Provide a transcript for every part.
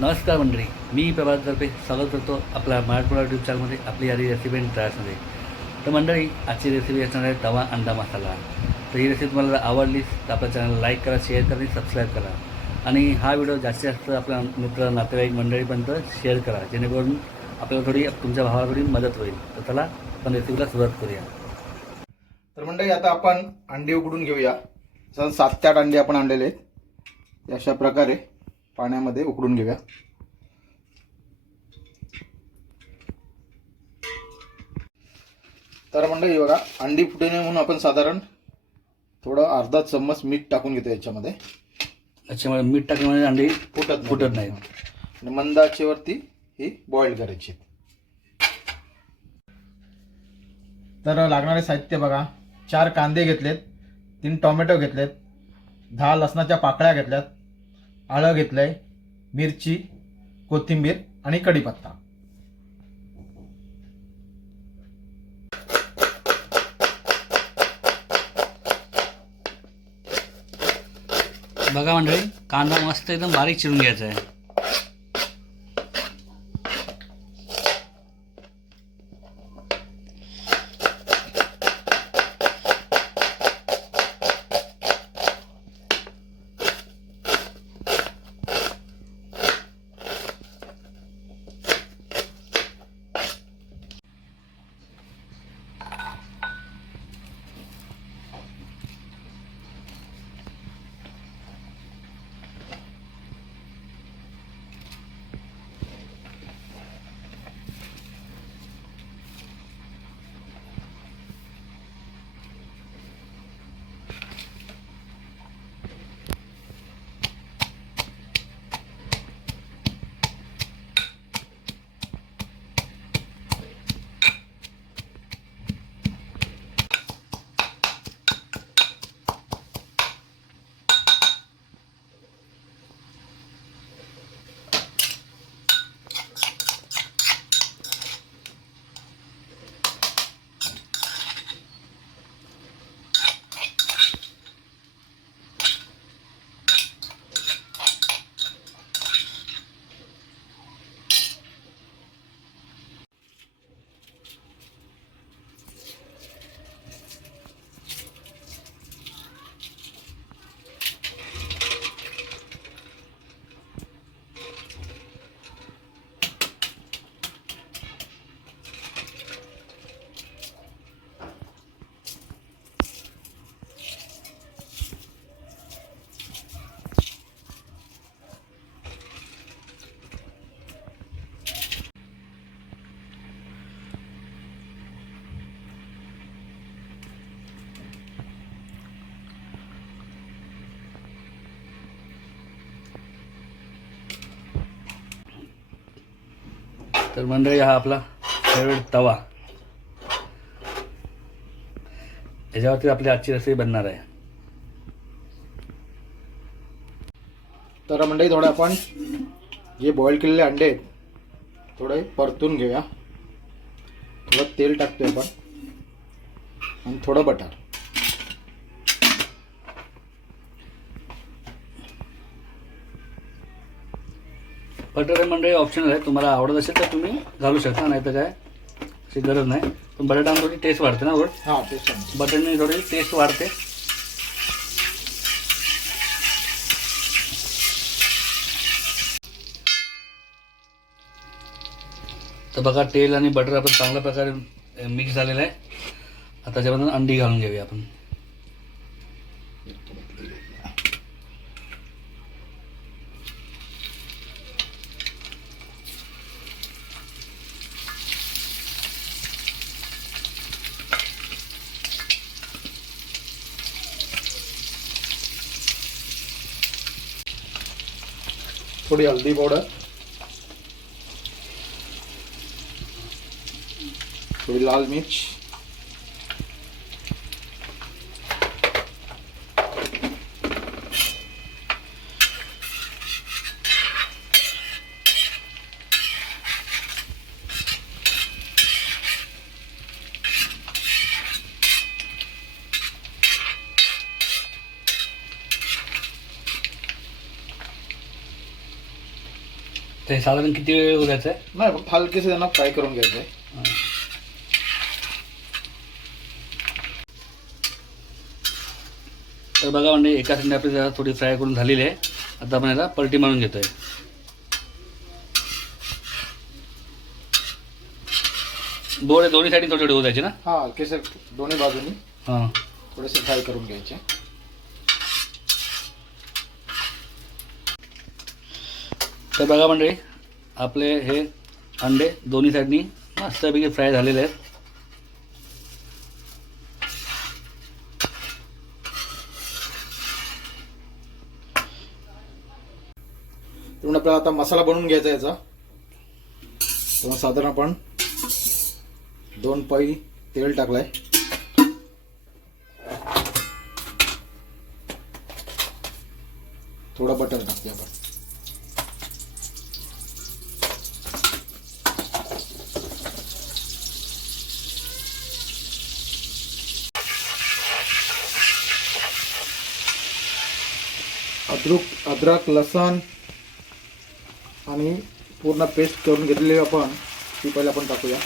नमस्कार मंडळी, मी प्रभात तर्फे स्वागत करतो आपल्या मराठवाडा यूट्यूब चॅनलमध्ये आपली यादी रेसिपी अँड ट्रायल्समध्ये. तर मंडळी, आजची रेसिपी असणार आहे तवा अंडा मसाला. तर ही रेसिपी तुम्हाला आवडलीच तर आपल्या चॅनल लाईक करा, शेअर करा आणि सबस्क्राईब करा. आणि हा व्हिडिओ जास्तीत जास्त आपल्या मित्र नातेवाईक मंडळीपर्यंत शेअर करा, जेणेकरून आपल्याला थोडी तुमच्या भावाला थोडी मदत होईल. तर चला आपण रेसिपीला सुरुवात करूया. तर मंडळी, आता आपण अंडी उकडून घेऊया. 7 ते 8 अंडी आपण आणलेले आहेत. अशा प्रकारे पाण्यामध्ये उकडून घेऊया. तर मंडळी बघा, अंडी फुटे नये म्हणून आपण साधारण थोडं अर्धा चम्मच मीठ टाकून घेतो याच्यामध्ये. याच्यामुळे मीठ टाकल्यामुळे अंडी फुटत नाही. आणि मंद आचेवरती ही बॉईल करायची. तर लागणारे साहित्य बघा, 4 कांदे घेतलेत, 3 टोमॅटो घेतलेत, 10 लसणाच्या पाकळ्या घेतल्यात, आलं घेतलंय, मिरची, कोथिंबीर आणि कढीपत्ता. बघा मंडळी, कांदा मस्त एकदम बारीक चिरून घ्यायचा आहे. तर मंडळी, हा आपला फेवरेट तवा, याच्यावरती आपली आजची रेसिपी बनणार आहे. तर मंडळी, थोडे आपण जे बॉईल केलेले अंडे आहेत थोडे परतून घेऊया. थोडं तेल टाकतोय आपण आणि थोडं बटर. बटर मंडळी ऑप्शनल आहे, तुम्हाला आवडत असेल तर तुम्ही घालू शकता, नाही तर काय अशी गरज नाही. पण बटर टाकून थोडी टेस्ट वाढते ना. हां, टेस्ट बटरने थोडी टेस्ट वाढते. तर बघा, तेल आणि बटर आपण चांगल्या प्रकारे मिक्स झालेलं आहे. आता त्याच्यामध्ये अंडी घालून घेऊया आपण. थोडी हल्दी पावडर, थोडी लाल मिर्च, तर हे साधारण किती वेळ उद्याचं आहे? नाही फक्त हलकेसे त्यांना फ्राय करून घ्यायचं आहे. तर बघा म्हणजे एका साईडने आपली जरा थोडी फ्राय करून झालेली आहे. आता आपण याला पलटी मारून घेतोय. बोर दोन्ही साईडने थोडी थोडी होऊ द्यायची ना? हा हलकेसे दोन्ही बाजूनी हां. थोडेसे फ्राय करून घ्यायचे. तर बघा मंडळी आपले हे अंडे दोन्ही साईडनी मस्तपैकी फ्राय झालेले आहेत. म्हणून आपल्याला आता मसाला बनवून घ्यायचा याचा. तेव्हा साधारण आपण 2 पळी तेल टाकलाय. थोडा बटर टाकते आपण. अद्रक लसण आणि पूर्ण पेस्ट करून घेतलेली आपण ती पहिले आपण टाकूया.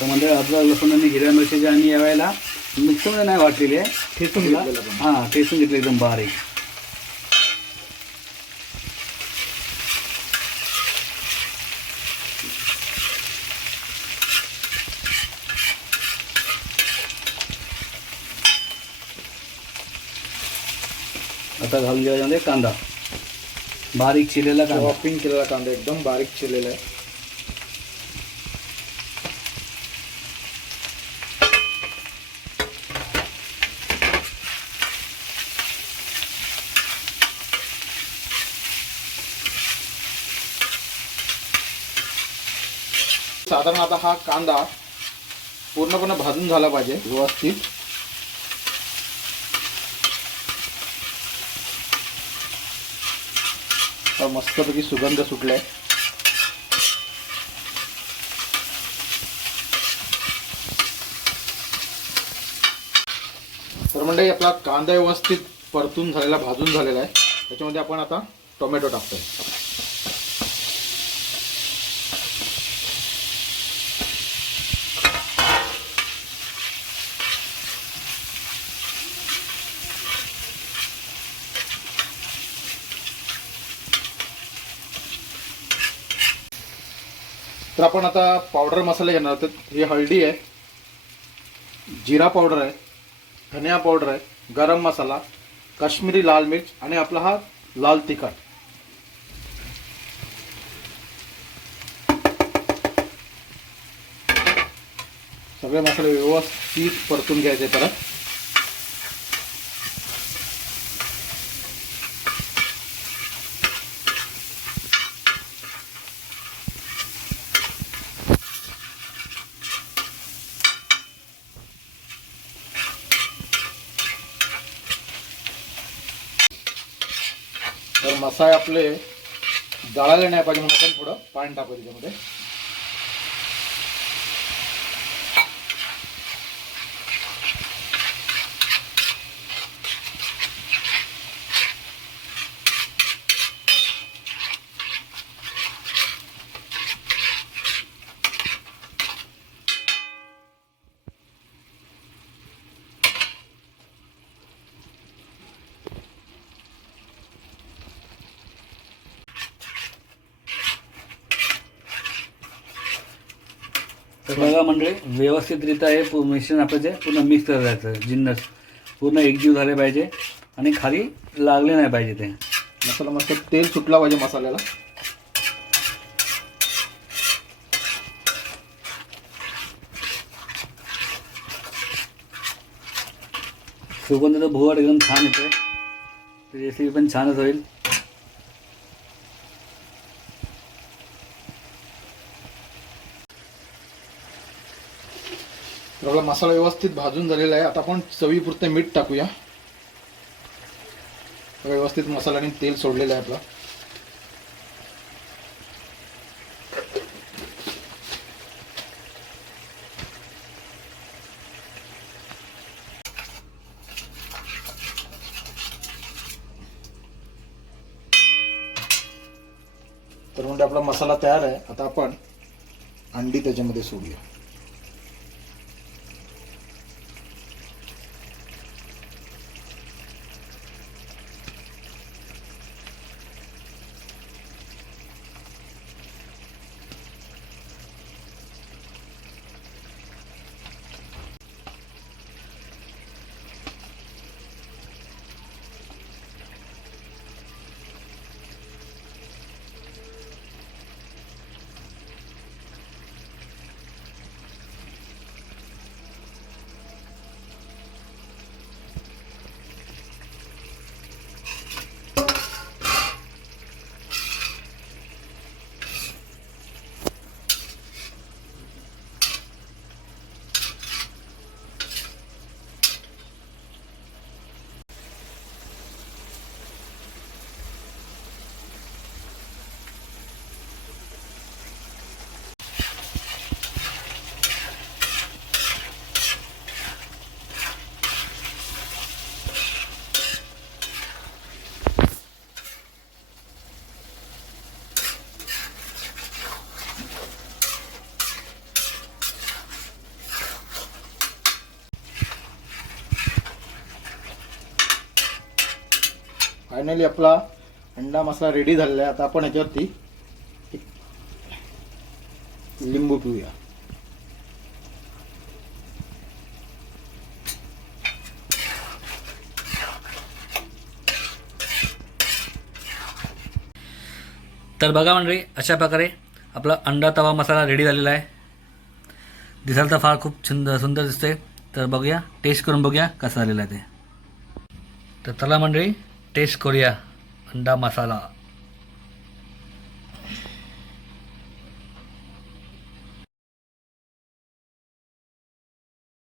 तर म्हणजे अद्रक लसूण आणि हिरव्या मिरची आम्ही यावेळेला मिक्सरमध्ये नाही वाटलेली आहे, ठेचून घेतलेलं आपण. हां ठेचून घेतली एकदम बारीक. आता घालून घ्यायचा म्हणजे कांदा, बारीक चिरलेला कांदा. चॉपिंग केलेला कांदा एकदम बारीक चिरलेला आहे. साधारण आता हा कांदा पूर्णपणे भाजून झाला पाहिजे व्यवस्थित. मस्तपैकी सुगंध सुटलाय. तर म्हणजे आपला कांदा व्यवस्थित परतून झालेला, भाजून झालेला आहे. त्याच्यामध्ये आपण आता टोमॅटो टाकतोय. तर आपण आता पावडर मसाले घेणार आहोत. ही हळदी आहे, जिरा पावडर आहे, धनिया पावडर आहे, गरम मसाला, काश्मीरी लाल मिर्च आणि आपला हा लाल तिखट. सगळे मसाले व्यवस्थित परतून घ्यायचे परत. तर मसाले आपले जळाले नाही पाहिजे म्हणून आपण थोडं पाणी टाकू त्याच्यामध्ये. तर बघा मंडळी व्यवस्थितरित्या हे मिश्रण आपलं जे पूर्ण मिक्स करायचं, जिन्नस पूर्ण एकजीव झाले पाहिजे आणि खाली लागले नाही पाहिजे. ते मसाला मस्त तेल सुटला पाहिजे मसाल्याला. सुगंध तर भुवट एकदम छान येतोय. रेसिपी पण छानच होईल. आपला मसाला व्यवस्थित भाजून झालेला आहे. आता आपण चवीपुरते मीठ टाकूया. व्यवस्थित मसाल्याने तेल सोडलेलं आहे आपला. म्हणजे आपला मसाला तयार आहे. आता आपण अंडी त्याच्यामध्ये सोडूया. फायनली आपला अंडा मसाला रेडी झालेला आहे. आता आपण याच्यावरती एक लिंबू पिऊया. तर बघा मंडळी, अशा प्रकारे आपला अंडा तवा मसाला रेडी झालेला आहे. दिसायला तर फार खूप सुंदर दिसतंय. तर बघूया, टेस्ट करून बघूया कसा झालेला आहे ते. तर चला मंडळी, टेस्ट करूया अंडा मसाला.